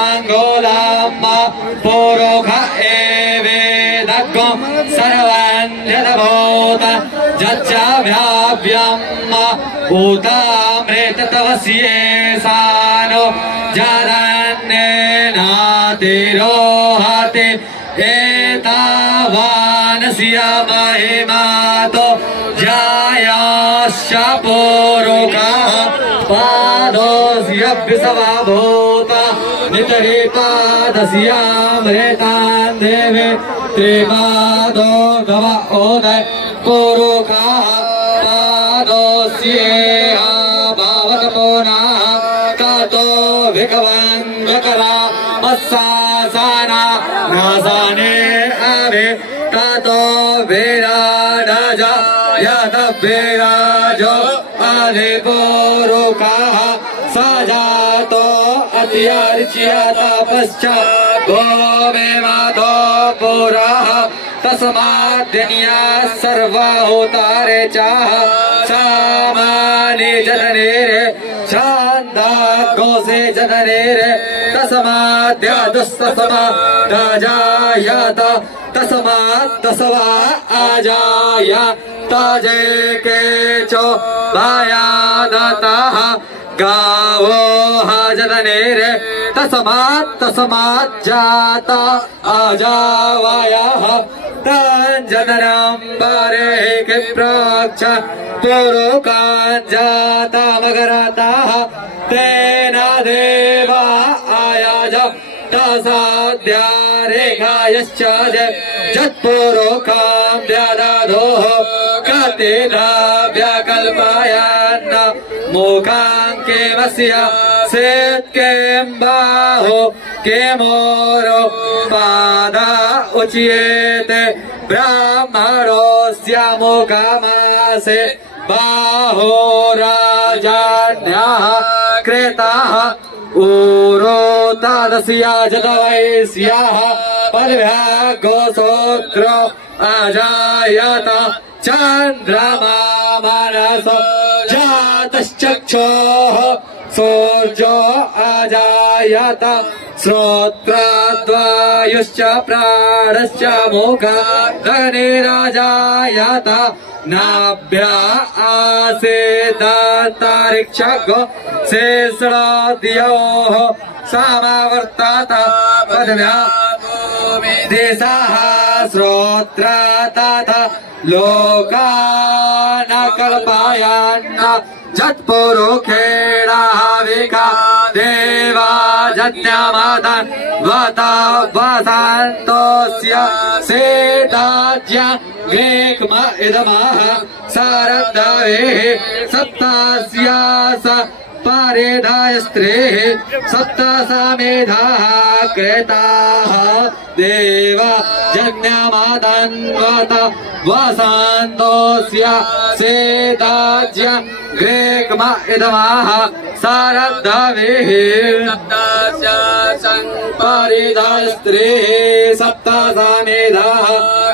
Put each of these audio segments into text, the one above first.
सांगोलाम्मा पुरुष एवेदग्गो सर्वन्यतभूत जच्चाभ्याव्यम् ऊतामृततवस्येसानो जादन्नेनातिरोहति एतावानस्य महिमातो जायाश्च पुरुषः पादोऽस्य विसवभूत नितरिपादस्यामृतान् देवे त्रिपादो गव ओदय पुरुषः पादोऽस्येह भावत पुनः ततो विकवङ्गकरा मत्सासाना नासाने अभि ततो विराडज यत विराजो अधिपुरुषः सजातो अत्यर्च्यत पश्चात् गोमेवातो पुरः तस्माद्यन्या सर्वहोतारे चाह सामानि जननेरे छान्दागोसे जननेरे तस्माद्यदुस्तसमादाजायत तस्माद्दसवा आजाय ताजे केचो भायादतः गावो जननेरे तस्मात् जाता आजावायः तञ्जननं पारे के प्रोक्ष पुरुषान् जाता मकरतः तेन देवा आयाज तसाद्या रेखायश्च जत्पुरुषां व्यादधोः कतिधा व्याकल्पायन् मुखाङ्केमस्य सेत्कें बाहो केमोरो पादा उच्येते ब्राह्मणोऽस्य मुखमासे बाहो राजान्यः क्रेताः ऊरोतादस्या जलवैस्याः पद्भ्यागोसोत्रो अजायत चन्द्रमा मनसो जातश्चक्षोः सूर्यो अजायत श्रोत्रद्वायुश्च प्राणश्च मुखाग्निराजायत नाभ्या आसेदान्तरिक्षगो शेषाद्योः समावर्तात पद्भ्या देशाः श्रोत्रातात लोकान् कल्पयन् जत्पुरुषेणाविका देवा जज्ञामादन् वता वसन्तोऽस्य सेदाज्या ग्रेक्म इदमाह सारदावेः सप्तास्यास पारेधायस्त्रेः सप्तासामेधाः क्रेताः देवा जज्ञामादन्वत वसन्तोऽस्य सेदाज्य ग्रेक्म इदमाह सारदावेः सप्तास्यासं पारेधायस्त्रेः सप्तासामेधाः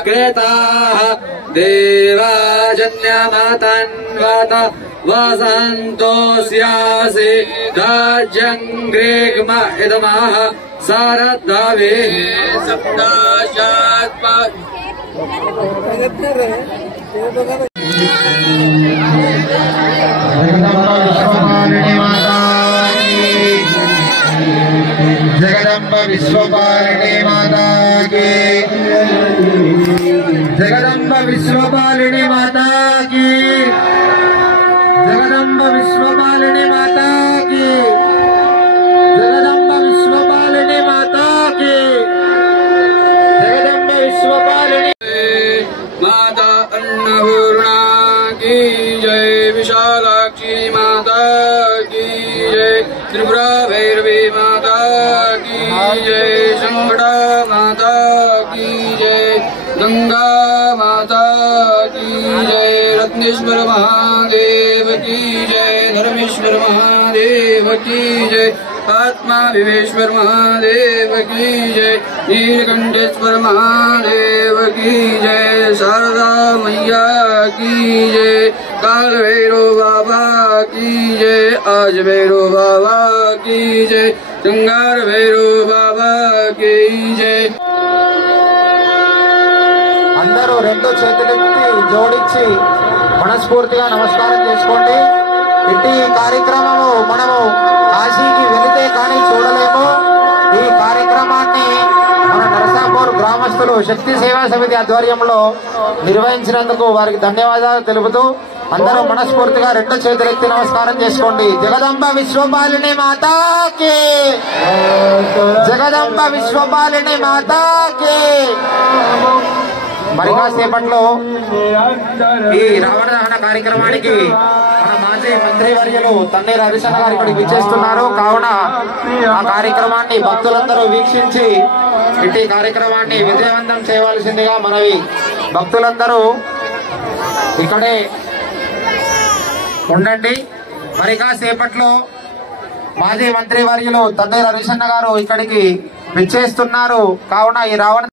क्रेताः देवा जज्ञामादन्वत वसन्तोऽस्यासि दाज्यङ्ग्रेग्म इदमाह सारदावेः सप्ताशात् जगदम्बा विश्वपालिनी माता की जगदम्बा विश्वपालिनी माता की जगदम्बा विश्वपालिनी माता की जगदम्बा विश्वपालिनी माता की जगदम्बा विश्वपालिनी माता अन्नपूर्णा की जय विशालाक्षी माता की जय त्रिपुरा भैरवी माता की जय शंकरा माता की जय गंगा माता की जय रत्नेश्वर महादेव की जय धर्मेश्वर महादेव की जय आत्मा विवेश्वर महादेव की जय नीलकंठेश्वर महादेव की जय, काल भैरव बाबा की जय, आज भैरव बाबा की जय, श्रृंगार भैरव बाबा की जय। అందరూ రెండు చేతులెత్తి జోడించి మనస్ఫూర్తిగా నమస్కారం చేసుకోండి. ఇట్టి కార్యక్రమము మనము కాశీకి వెళితే కానీ చూడలేము. ఈ కార్యక్రమాన్ని మన నరసాపూర్ గ్రామస్తులు శక్తి సేవా సమితి ఆధ్వర్యంలో నిర్వహించినందుకు వారికి ధన్యవాదాలు తెలుపుతూ అందరూ మనస్ఫూర్తిగా రెండు చేతులెత్తి నమస్కారం చేసుకోండి. జగదంబ విశ్వపాలిని మాతాకి, జగదంబ విశ్వపాలిని మాతాకి. మరి కాసేపట్లో ఈ రావణ దహన కార్యక్రమానికి మన మాజీ మంత్రివర్యులు తన్నీరు హరిశన్న గారు ఇక్కడికి విచ్చేస్తున్నారు. కావున ఆ కార్యక్రమాన్ని భక్తులందరూ వీక్షించి ఇట్టి కార్యక్రమాన్ని విజయవంతం చేయవలసిందిగా మనవి. భక్తులందరూ ఇక్కడే ఉండండి. మరి కాసేపట్లో మాజీ మంత్రివర్యులు తన్నీరు హరిశన్న గారు ఇక్కడికి విచ్చేస్తున్నారు. కావున ఈ రావణ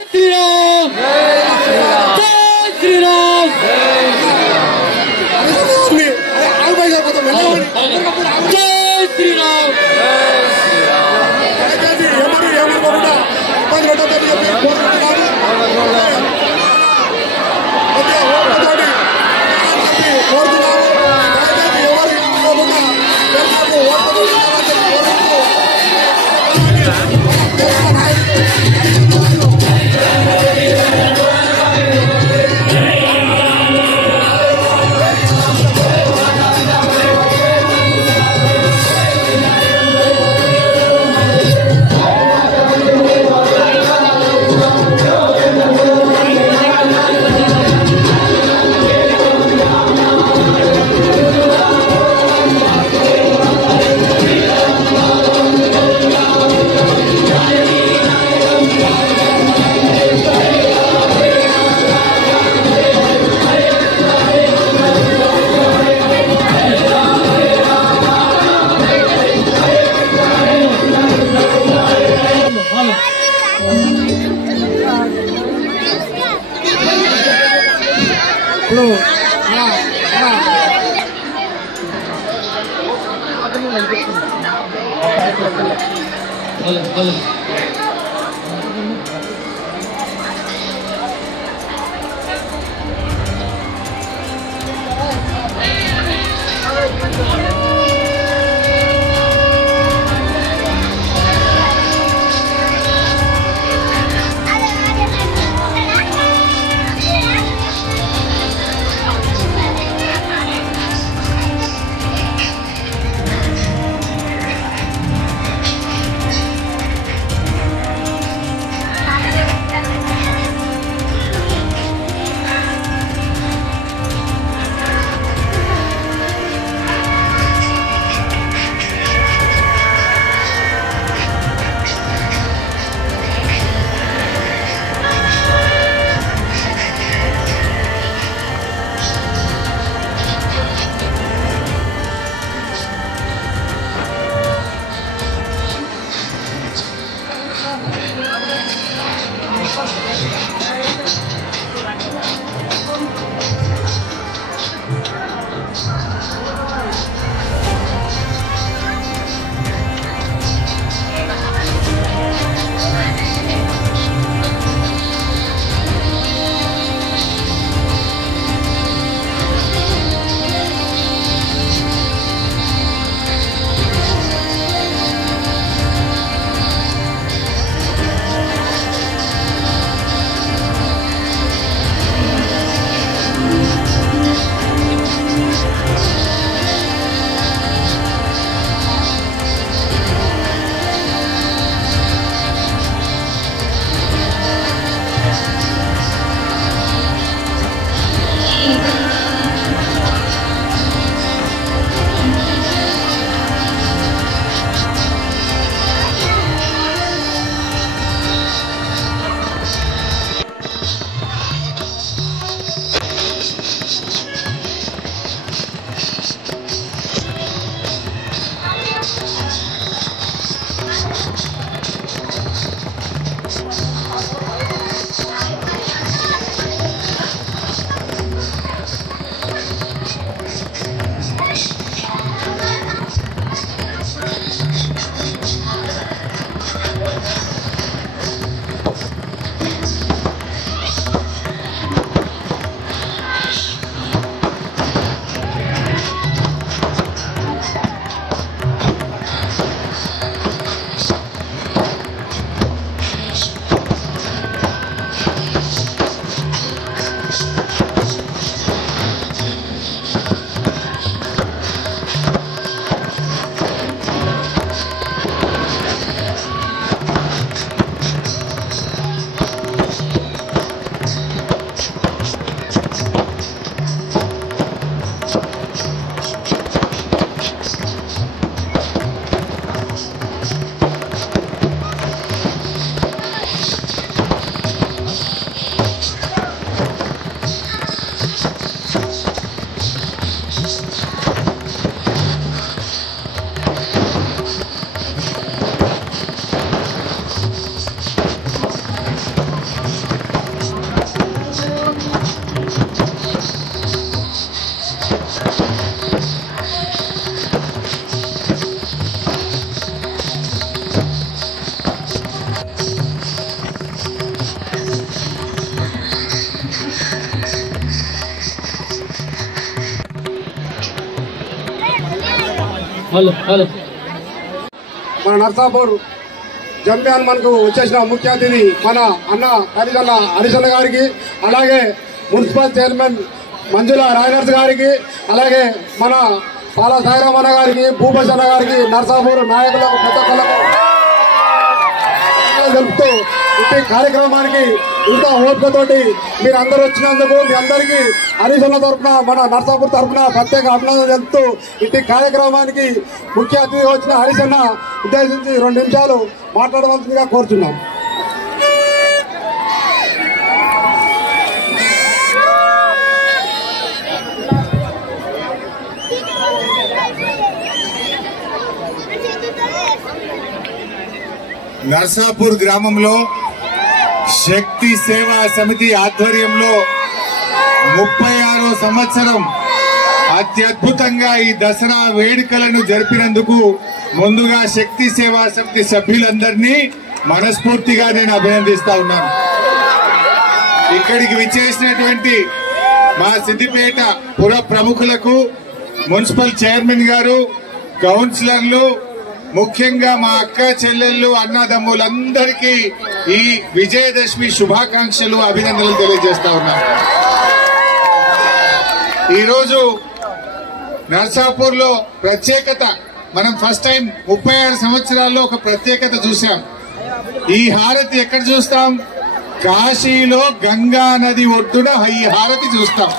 మన నర్సాపూర్ జంప్యాన్ మనకు వచ్చేసిన ముఖ్య అతిథి మన అన్న కరిజల్ల హరిశన్న గారికి, అలాగే మున్సిపల్ చైర్మన్ మంజుల రాయనర్స్ గారికి, అలాగే మన పాల సాయిరామన్న గారికి, భూపేశ్ అన్న గారికి, నర్సాపూర్ నాయకులకు ప్రతి ఒక్కరికి తెలుపుతూ ఇట్టి కార్యక్రమానికి ఇంత ఓపికతోటి మీరు అందరూ వచ్చినందుకు మీ అందరికీ హరిశన్న తరఫున మన నర్సాపూర్ తరఫున ప్రత్యేక అభినందనలు తెలుపుతూ ఇట్టి కార్యక్రమానికి ముఖ్య అతిథిగా వచ్చిన హరిశన్న ఉద్దేశించి 2 నిమిషాలు మాట్లాడవలసిందిగా కోరుతున్నాం. నర్సాపూర్ గ్రామంలో శక్తి సేవా సమితి ఆధ్వర్యంలో 36వ సంవత్సరం అత్యద్భుతంగా ఈ దసరా వేడుకలను జరిపినందుకు ముందుగా శక్తి సేవా సమితి సభ్యులందరినీ మనస్ఫూర్తిగా నేను అభినందిస్తా ఉన్నాను. ఇక్కడికి విచ్చేసినటువంటి మా సిద్దిపేట పుర ప్రముఖులకు, మున్సిపల్ చైర్మన్ గారు, కౌన్సిలర్లు, ముఖ్యంగా మా అక్క చెల్లెళ్ళు, అన్నదమ్ములందరికీ ఈ విజయదశమి శుభాకాంక్షలు, అభినందనలు తెలియజేస్తా ఉన్నాను. ఈరోజు నర్సాపూర్ లో ప్రత్యేకత, మనం ఫస్ట్ టైం 36 సంవత్సరాల్లో ఒక ప్రత్యేకత చూసాం. ఈ హారతి ఎక్కడ చూస్తాం? కాశీలో గంగా నది ఒడ్డున ఈ హారతి చూస్తాం.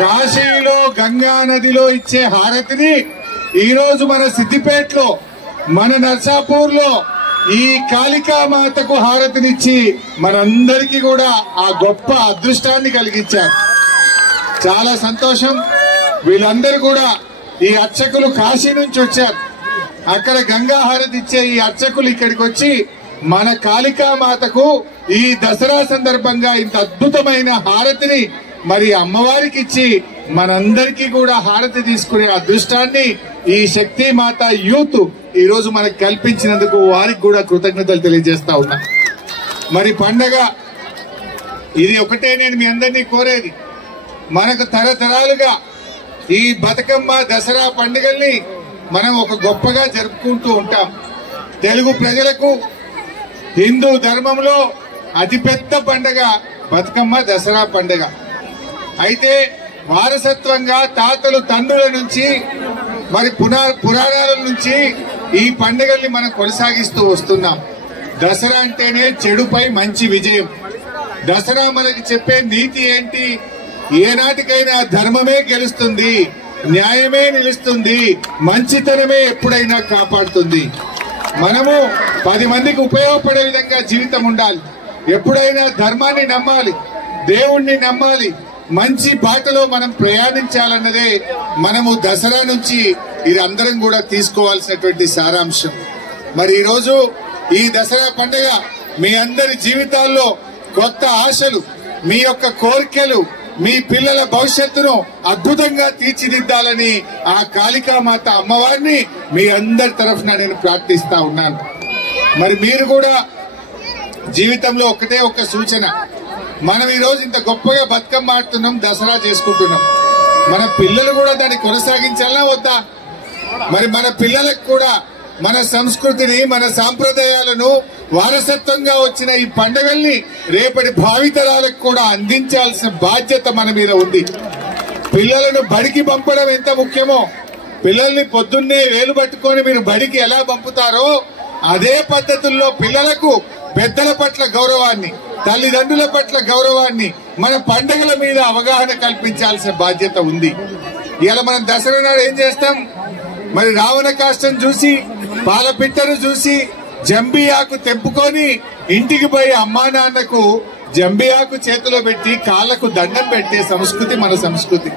కాశీలో గంగా నదిలో ఇచ్చే హారతిని ఈరోజు మన సిద్దిపేటలో, మన నర్సాపూర్ లో ఈ కాళికామాతకు హారతినిచ్చి మనందరికీ కూడా ఆ గొప్ప అదృష్టాన్ని కలిగించారు. చాలా సంతోషం. వీళ్ళందరూ కూడా ఈ అర్చకులు కాశీ నుంచి వచ్చారు. అక్కడ గంగా హారతి ఇచ్చే ఈ అర్చకులు ఇక్కడికి వచ్చి మన కాళికామాతకు ఈ దసరా సందర్భంగా ఇంత అద్భుతమైన హారతిని మరి అమ్మవారికి ఇచ్చి మనందరికీ కూడా హారతి తీసుకునే అదృష్టాన్ని ఈ శక్తి మాత యూత్ ఈ రోజు మనకు కల్పించినందుకు వారికి కూడా కృతజ్ఞతలు తెలియజేస్తా ఉన్నా. మరి పండగ ఇది ఒకటే నేను మీ అందరినీ కోరేది. మనకు తరతరాలుగా ఈ బతుకమ్మ, దసరా పండుగల్ని మనం ఒక గొప్పగా జరుపుకుంటూ ఉంటాం. తెలుగు ప్రజలకు హిందూ ధర్మంలో అతిపెద్ద పండుగ బతుకమ్మ, దసరా పండుగ. అయితే వారసత్వంగా తాతలు, తండ్రుల నుంచి మరి పురాణాల నుంచి ఈ పండుగల్ని మనం కొనసాగిస్తూ వస్తున్నాం. దసరా అంటేనే చెడుపై మంచి విజయం. దసరా మనకి చెప్పే నీతి ఏంటి? ఏనాటికైనా ధర్మమే గెలుస్తుంది, న్యాయమే నిలుస్తుంది, మంచితనమే ఎప్పుడైనా కాపాడుతుంది. మనము 10 మందికి ఉపయోగపడే విధంగా జీవితం ఉండాలి. ఎప్పుడైనా ధర్మాన్ని నమ్మాలి, దేవుణ్ణి నమ్మాలి, మంచి బాటలో మనం ప్రయాణించాలన్నదే మనము దసరా నుంచి ఇది అందరం కూడా తీసుకోవాల్సినటువంటి సారాంశం. మరి ఈరోజు ఈ దసరా పండుగ మీ అందరి జీవితాల్లో కొత్త ఆశలు, మీ యొక్క కోరికలు, మీ పిల్లల భవిష్యత్తును అద్భుతంగా తీర్చిదిద్దాలని ఆ కాళికామాత అమ్మవారిని మీ అందరి తరఫున నేను ప్రార్థిస్తా ఉన్నాను. మరి మీరు కూడా జీవితంలో ఒకటే ఒక సూచన, మనం ఈ రోజు ఇంత గొప్పగా బతుకమ్మ ఆడుతున్నాం, దసరా చేసుకుంటున్నాం. మన పిల్లలు కూడా దాన్ని కొనసాగించాలా వద్దా? మరి మన పిల్లలకు కూడా మన సంస్కృతిని, మన సాంప్రదాయాలను, వారసత్వంగా వచ్చిన ఈ పండుగల్ని రేపటి భావితరాలకు కూడా అందించాల్సిన బాధ్యత మన మీద ఉంది. పిల్లలను బడికి పంపడం ఎంత ముఖ్యమో, పిల్లల్ని పొద్దున్నే వేలు పట్టుకొని మీరు బడికి ఎలా పంపుతారో అదే పద్ధతుల్లో పిల్లలకు పెద్దల పట్ల గౌరవాన్ని, తల్లిదండ్రుల పట్ల గౌరవాన్ని, మన పండుగల మీద అవగాహన కల్పించాల్సిన బాధ్యత ఉంది. ఇలా మనం దసరా నాడు ఏం చేస్తాం? మరి రావణ కాష్టం చూసి, పాలపిట్టను చూసి జంబి ఆకు తెంపుకొని ఇంటికి పోయి అమ్మా నాన్నకు జంబి ఆకు చేతిలో పెట్టి కాళ్లకు దండం పెట్టే సంస్కృతి మన సంస్కృతి.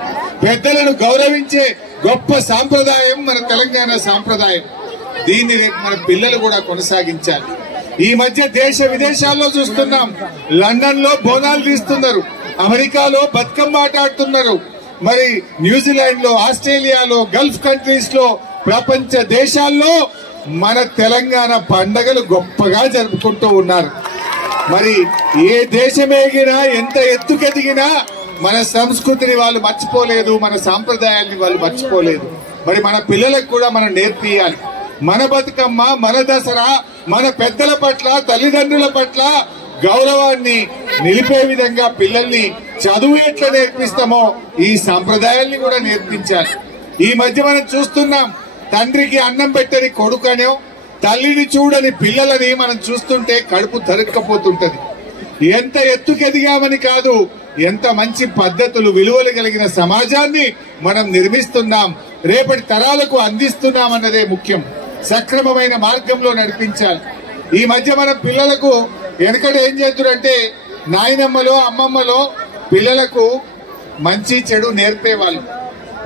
పెద్దలను గౌరవించే గొప్ప సాంప్రదాయం మన తెలంగాణ సాంప్రదాయం. దీన్ని రేపు మన పిల్లలు కూడా కొనసాగించాలి. ఈ మధ్య దేశ విదేశాల్లో చూస్తున్నాం. లండన్ లో బోనాలు తీస్తున్నారు, అమెరికాలో బతుకమ్మ ఆట ఆడుతున్నారు, మరి న్యూజిలాండ్ లో, ఆస్ట్రేలియాలో, గల్ఫ్ కంట్రీస్ లో, ప్రపంచ దేశాల్లో మన తెలంగాణ పండగలు గొప్పగా జరుపుకుంటూ ఉన్నారు. మరి ఏ దేశం ఎగినా, ఎంత ఎత్తుకెదిగినా మన సంస్కృతిని వాళ్ళు మర్చిపోలేదు, మన సాంప్రదాయాన్ని వాళ్ళు మర్చిపోలేదు. మరి మన పిల్లలకు కూడా మనం నేర్పియాలి. మన బతుకమ్మ, మన దసరా, మన పెద్దల పట్ల, తల్లిదండ్రుల పట్ల గౌరవాన్ని నిలిపే విధంగా పిల్లల్ని చదువు ఎట్లా నేర్పిస్తామో ఈ సంప్రదాయాల్ని కూడా నేర్పించాలి. ఈ మధ్య మనం చూస్తున్నాం, తండ్రికి అన్నం పెట్టని కొడుకనో, తల్లిని చూడని పిల్లలని మనం చూస్తుంటే కడుపు తరుక్కపోతుంటది. ఎంత ఎత్తుకెదిగామని కాదు, ఎంత మంచి పద్ధతులు, విలువలు కలిగిన సమాజాన్ని మనం నిర్మిస్తున్నాం, రేపటి తరాలకు అందిస్తున్నామన్నదే ముఖ్యం. సక్రమమైన మార్గంలో నడిపించాలి. ఈ మధ్య మన పిల్లలకు వెనకట ఏం చేద్దురంటే, నాయనమ్మలో అమ్మమ్మలో పిల్లలకు మంచి చెడు నేర్పేవాళ్ళు,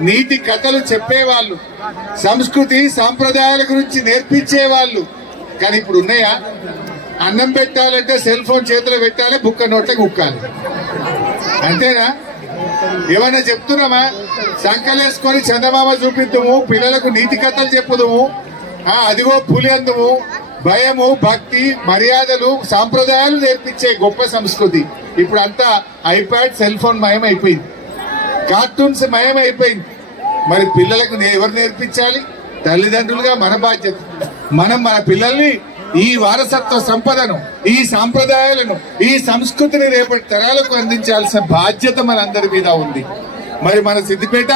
నీతి కథలు చెప్పేవాళ్ళు, సంస్కృతి సాంప్రదాయాల గురించి నేర్పించేవాళ్ళు. కానీ ఇప్పుడు ఉన్నాయా? అన్నం పెట్టాలంటే సెల్ ఫోన్ చేతిలో పెట్టాలి, బుక్క నోట్లకి ఉక్కాలి, అంతేనా? ఏమైనా చెప్తున్నామా? సంకలేసుకొని చందమామ చూపిద్దాము, పిల్లలకు నీతి కథలు చెప్పుదాము, అదిగో పులి అందుము, భయము, భక్తి, మర్యాదలు, సాంప్రదాయాలు నేర్పించే గొప్ప సంస్కృతి. ఇప్పుడు అంతా ఐప్యాడ్, సెల్ ఫోన్ మయం అయిపోయింది, కార్టూన్స్ మయం అయిపోయింది. మరి పిల్లలకు ఎవరు నేర్పించాలి? తల్లిదండ్రులుగా మన బాధ్యత. మనం మన పిల్లల్ని ఈ వారసత్వ సంపదను, ఈ సాంప్రదాయాలను, ఈ సంస్కృతిని రేపటి తరాలకు అందించాల్సిన బాధ్యత మనందరి మీద ఉంది. మరి మన సిద్దిపేట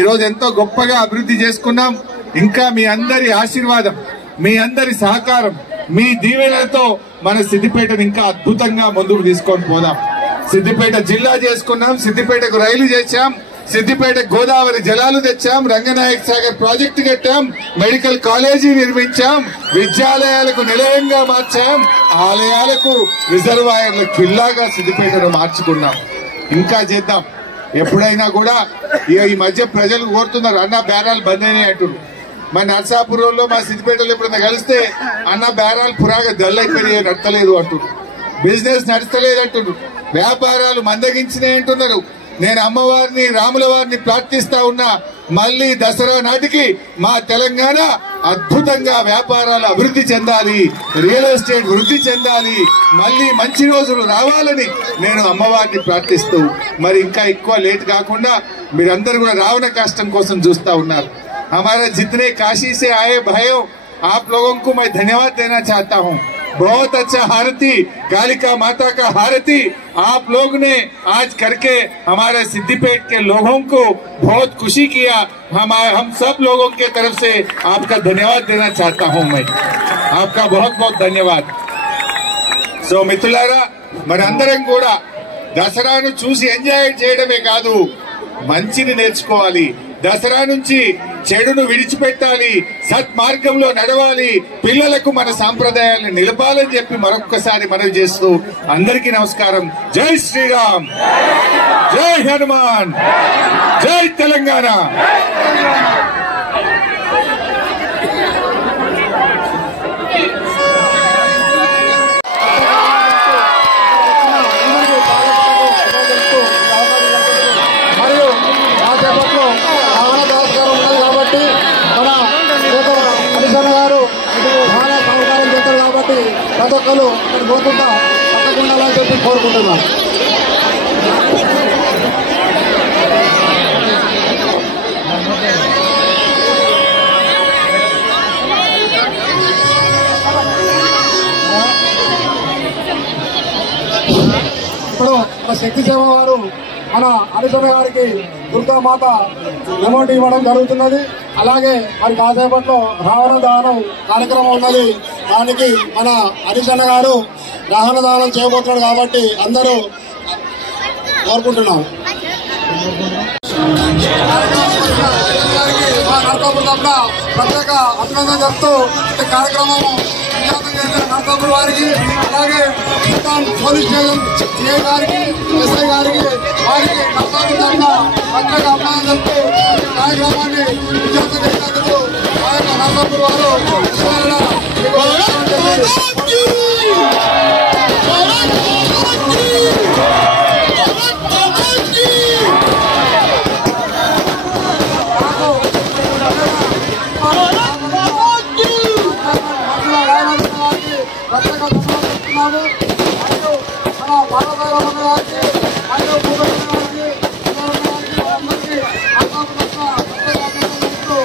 ఈరోజు ఎంతో గొప్పగా అభివృద్ధి చేసుకున్నాం. ఇంకా మీ అందరి ఆశీర్వాదం, మీ అందరి సహకారం, మీ దీవెనలతో మన సిద్దిపేటను ఇంకా అద్భుతంగా ముందుకు తీసుకొని పోదాం. సిద్దిపేట జిల్లా చేసుకున్నాం, సిద్దిపేటకు రైలు చేశాం, సిద్దిపేట గోదావరి జలాలు తెచ్చాం, రంగనాయక సాగర్ ప్రాజెక్టు కట్టాం, మెడికల్ కాలేజీ నిర్మించాం, విద్యాలయాలకు నిలయంగా మార్చాం, ఆలయాలకు రిజర్వాయర్ల కిల్లాగా సిద్దిపేటను మార్చుకున్నాం. ఇంకా చేద్దాం. ఎప్పుడైనా కూడా ఈ మధ్య ప్రజలు కోరుతున్నారు, అన్న బేరాలు బంద్ అయినాయి అంటున్నారు. మా నర్సాపురంలో, మా సిద్దిపేటలో ఎప్పుడైనా కలిస్తే అన్న బేరాలు పురాగా దళ్ళైపోయినాయి, నడతలేదు అంటున్నారు, బిజినెస్ నడతలేదు అంటున్నారు, వ్యాపారాలు మందగించినాయి అంటున్నారు. నేను అమ్మవారిని, రాముల వారిని ప్రార్థిస్తా ఉన్నా, మళ్లీ దసరా నాటికి మా తెలంగాణ అద్భుతంగా వ్యాపారాలు అభివృద్ధి చెందాలి, రియల్ ఎస్టేట్ వృద్ధి చెందాలి, మళ్లీ మంచి రోజులు రావాలని నేను అమ్మవారిని ప్రార్థిస్తూ, మరి ఇంకా ఎక్కువ లేట్ కాకుండా మీరందరూ కూడా రావణ కష్టం కోసం చూస్తా ఉన్నారు. हमारा जितने काशी से आए भाइयों, आप लोगों को मैं धन्यवाद देना चाहता हूँ. बहुत अच्छा हारती, कालिका माता का हारती आप लोग ने आज करके हमारे सिद्दीपेट के लोगों को बहुत खुशी किया. हम सब लोगों के तरफ से आपका धन्यवाद देना चाहता हूँ. मैं आपका बहुत बहुत धन्यवाद. సో మిత్రులారా, మరి అందరం కూడా దసరాను చూసి ఎంజాయ్ చేయడమే కాదు, మంచిని నేర్చుకోవాలి. దసరా నుంచి చెడును విడిచిపెట్టాలి, సత్మార్గంలో నడవాలి, పిల్లలకు మన సాంప్రదాయాలను నిలపాలని చెప్పి మరొక్కసారి మనవి చేస్తూ అందరికీ నమస్కారం. జై శ్రీరామ్, జై హనుమాన్, జై తెలంగాణ. ప్రతి ఒక్కరు ఇక్కడ పోకుండా పక్కకుండా అని చెప్పి కోరుకుంటున్నాను. ఇప్పుడు మన శక్తి సేవ వారు మన హరిశన గారికి దుర్గామాత అమౌంట్ ఇవ్వడం జరుగుతున్నది. అలాగే మరి కాసేపట్లో రావణ దానం కార్యక్రమం ఉన్నది. దానికి మన హరిశన గారు రావణ దానం చేయబోతున్నాడు కాబట్టి అందరూ కోరుకుంటున్నాం. ప్రత్యేక అభినందన చెప్తూ ఈ కార్యక్రమం నర్సాపూర్ వారికి, అలాగే పోలీస్ స్టేషన్ సిఐ గారికి, ఎస్ఐ గారికి, వారికి నర్సాపూర్ తరఫున ప్రత్యేక అభినందన చెప్తూ కార్యక్రమాన్ని విజయవంతం చేసినందుకు ఆ యొక్క నర్సాపూర్ వారు ప్రత్యేక ధన్యవాదాలు చెప్తున్నాము. మన బాలభైరవ గారికి, మరియు భూపతి గారికి, అందరికీ ప్రత్యేక అభినందనలు చెప్తూ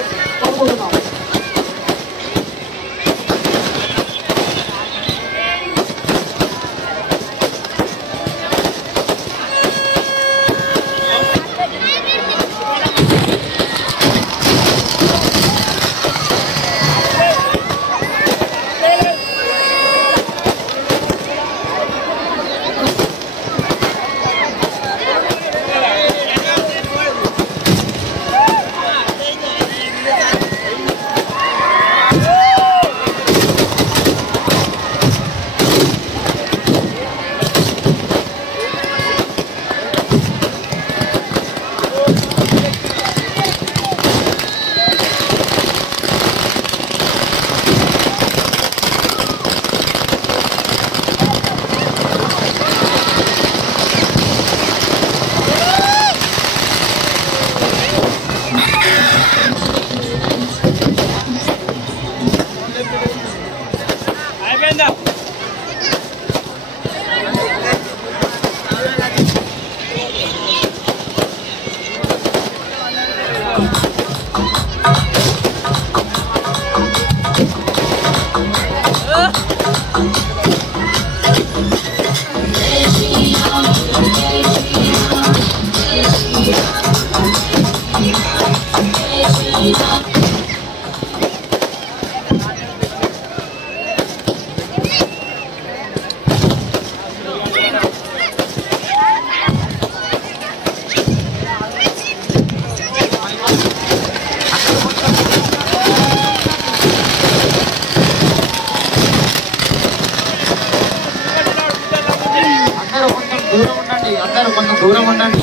దూరం ఉండండి, అందరూ కొంచెం దూరం ఉండండి,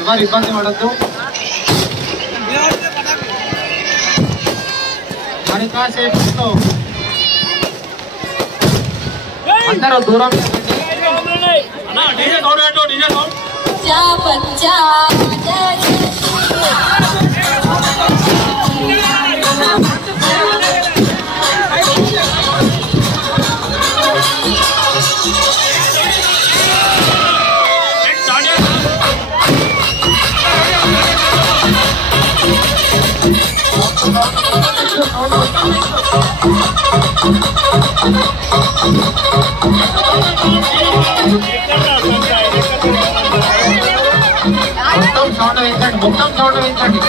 ఎవరు ఇబ్బంది పడద్దు. మరి కాసేపు అందరూ దూరం మొత్తం సౌండ్ వేయించండి, మొత్తం సౌండ్ వేయించండి.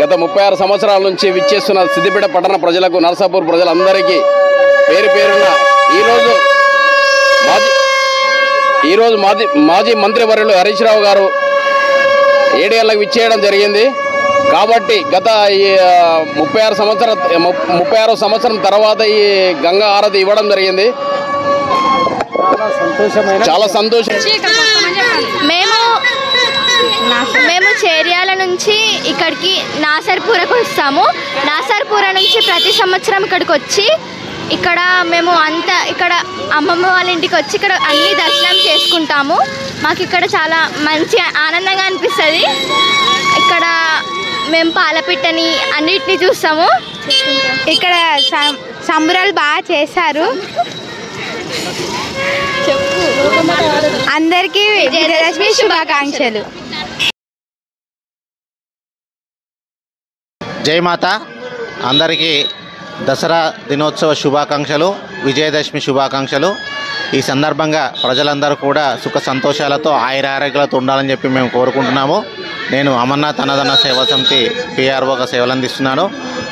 గత 36 సంవత్సరాల నుంచి విచ్చేస్తున్న సిద్దిపేట పట్టణ ప్రజలకు, నర్సాపూర్ ప్రజలందరికీ పేరు పేరున ఈరోజు మాజీ మంత్రివర్యులు హరీష్ రావు గారు 7 ఏళ్ళకు విచ్చేయడం జరిగింది. కాబట్టి గత 36 సంవత్సరం తర్వాత ఈ గంగా హారతి ఇవ్వడం జరిగింది. చాలా సంతోషం. మేము చేర్యాల నుంచి ఇక్కడికి నాసర్పురకు వస్తాము. నాసర్పుర నుంచి ప్రతి సంవత్సరం ఇక్కడికి వచ్చి ఇక్కడ మేము ఇక్కడ అమ్మమ్మ వాళ్ళ ఇంటికి వచ్చి ఇక్కడ అన్ని దర్శనం చేసుకుంటాము. మాకు ఇక్కడ చాలా మంచి ఆనందంగా అనిపిస్తుంది. ఇక్కడ మేము పాలపిట్టని అన్నిటిని చూస్తాము. ఇక్కడ సంబరాలు బాగా చేశారు. అందరికీ విజయదశమి శుభాకాంక్షలు. జై మాత. అందరికీ దసరా దినోత్సవ శుభాకాంక్షలు, విజయదశమి శుభాకాంక్షలు. ఈ సందర్భంగా ప్రజలందరూ కూడా సుఖ సంతోషాలతో ఆయురారోగ్యాలతో ఉండాలని చెప్పి మేము కోరుకుంటున్నాము. నేను అమర్నాథ్ అన్నదాన సేవా సమితి పిఆర్ఓగా సేవలు అందిస్తున్నాను.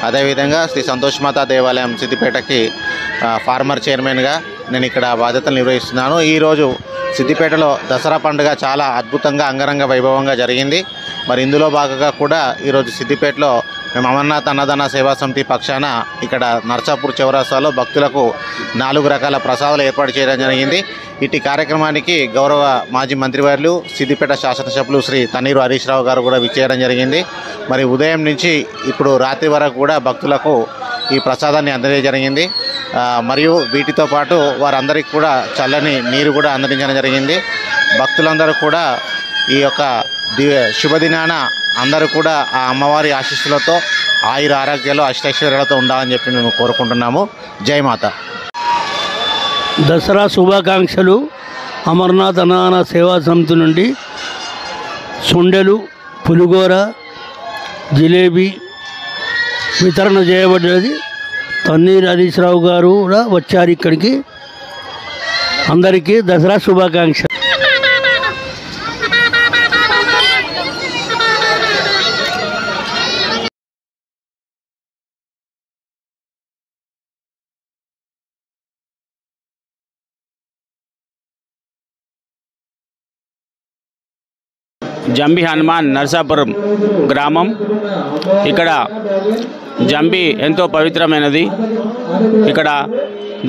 అదేవిధంగా శ్రీ సంతోషమాత దేవాలయం సిద్దిపేటకి ఫార్మర్ చైర్మన్గా నేను ఇక్కడ బాధ్యతలు నిర్వహిస్తున్నాను. ఈరోజు సిద్దిపేటలో దసరా పండుగ చాలా అద్భుతంగా అంగరంగ వైభవంగా జరిగింది. మరి ఇందులో భాగంగా కూడా ఈరోజు సిద్దిపేటలో మేము అమర్నాథ్ అన్నదాన సేవా సమితి పక్షాన ఇక్కడ నర్సాపూర్ చౌరస్తాలో భక్తులకు 4 రకాల ప్రసాదాలు ఏర్పాటు చేయడం జరిగింది. ఇటు కార్యక్రమానికి గౌరవ మాజీ మంత్రివర్యులు సిద్దిపేట శాసనసభ్యులు శ్రీ తన్నీరు హరీష్ రావు గారు కూడా విచ్చేయడం జరిగింది. మరి ఉదయం నుంచి ఇప్పుడు రాత్రి వరకు కూడా భక్తులకు ఈ ప్రసాదాన్ని అందజేయడం జరిగింది. మరియు వీటితో పాటు వారందరికీ కూడా చల్లని నీరు కూడా అందించడం జరిగింది. భక్తులందరూ కూడా ఈ యొక్క శుభదినాన అందరూ కూడా ఆ అమ్మవారి ఆశీస్సులతో ఆయుర ఆరోగ్యాలు అష్టైశ్వర్యాలతో ఉండాలని చెప్పి మేము కోరుకుంటున్నాము. జై మాత. దసరా శుభాకాంక్షలు. అమర్నాథ్ అన్నదాన సేవా సమితి నుండి సుండెలు, పులిగోర, జిలేబీ వితరణ చేయబడ్డది. తన్నీరు హరీష్ రావు గారు కూడా వచ్చారు ఇక్కడికి. అందరికీ దసరా శుభాకాంక్షలు. జంబి హనుమాన్ నర్సాపురం గ్రామం. ఇక్కడ జంబి ఎంతో పవిత్రమైనది. ఇక్కడ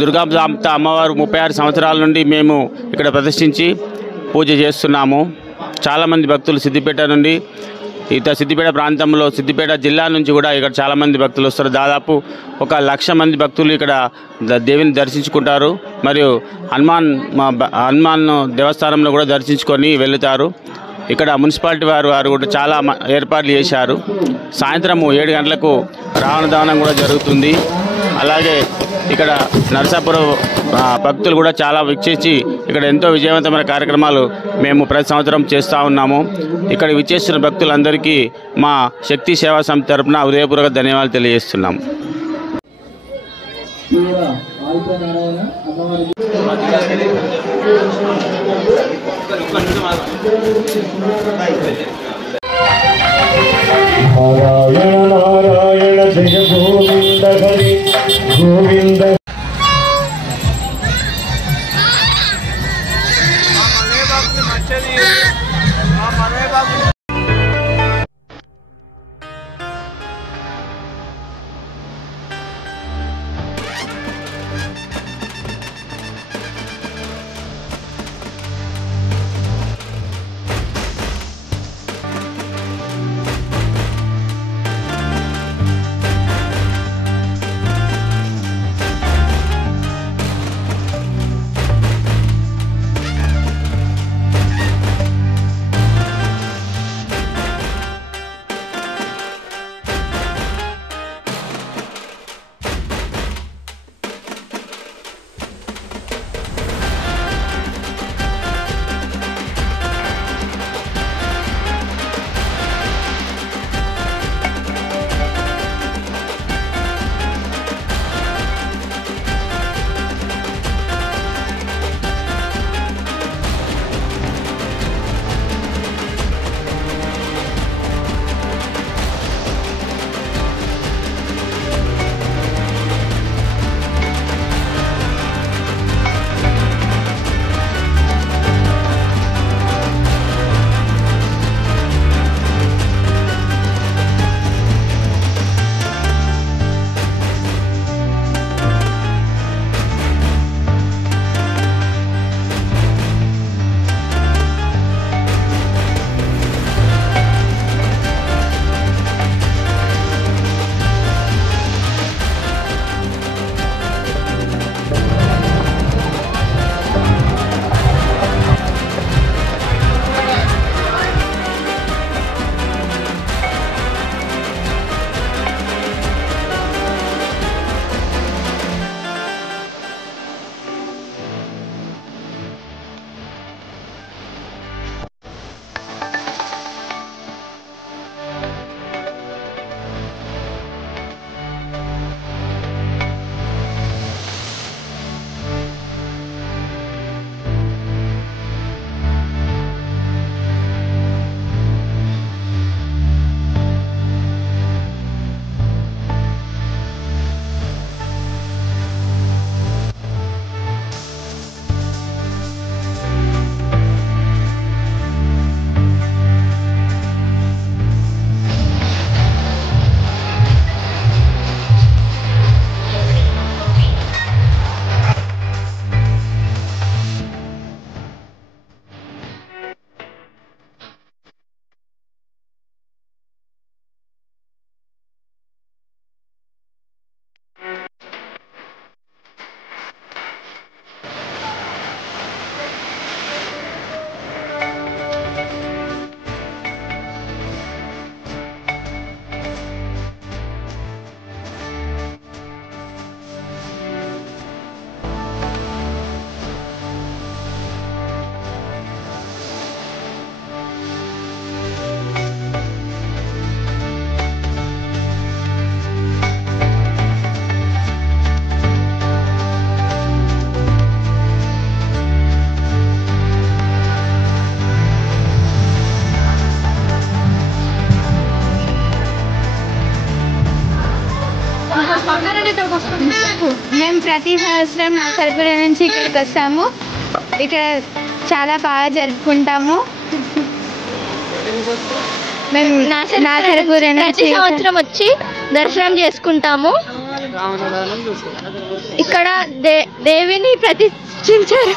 దుర్గామాత అమ్మవారు 36 సంవత్సరాల నుండి మేము ఇక్కడ ప్రతిష్ఠించి పూజ చేస్తున్నాము. చాలామంది భక్తులు సిద్దిపేట నుండి, సిద్దిపేట ప్రాంతంలో, సిద్దిపేట జిల్లా నుంచి కూడా ఇక్కడ చాలామంది భక్తులు వస్తారు. దాదాపు 1,00,000 మంది భక్తులు ఇక్కడ దేవిని దర్శించుకుంటారు. మరియు హనుమాన్ దేవస్థానంలో కూడా దర్శించుకొని వెళుతారు. ఇక్కడ మున్సిపాలిటీ వారు కూడా చాలా ఏర్పాట్లు చేశారు. సాయంత్రము 7 గంటలకు రావణ దహనం కూడా జరుగుతుంది. అలాగే ఇక్కడ నరసాపురం భక్తులు కూడా చాలా విచ్చేసి ఇక్కడ ఎంతో విజయవంతమైన కార్యక్రమాలు మేము ప్రతి సంవత్సరం చేస్తూ ఉన్నాము. ఇక్కడ విచ్చేస్తున్న భక్తులందరికీ మా శక్తి సేవా సమితి తరపున హృదయపూర్వక ధన్యవాదాలు తెలియజేస్తున్నాము. నారాయణ నారాయణ జయ గోవింద హరి గోవింద. మేము ప్రతి సంవత్సరం నర్సాపుర నుంచి ఇక్కడికి వస్తాము. ఇక్కడ చాలా బాగా జరుపుకుంటాము. మేము ప్రతి సంవత్సరం వచ్చి దర్శనం చేసుకుంటాము. ఇక్కడ దేవిని ప్రతిష్ఠించారు.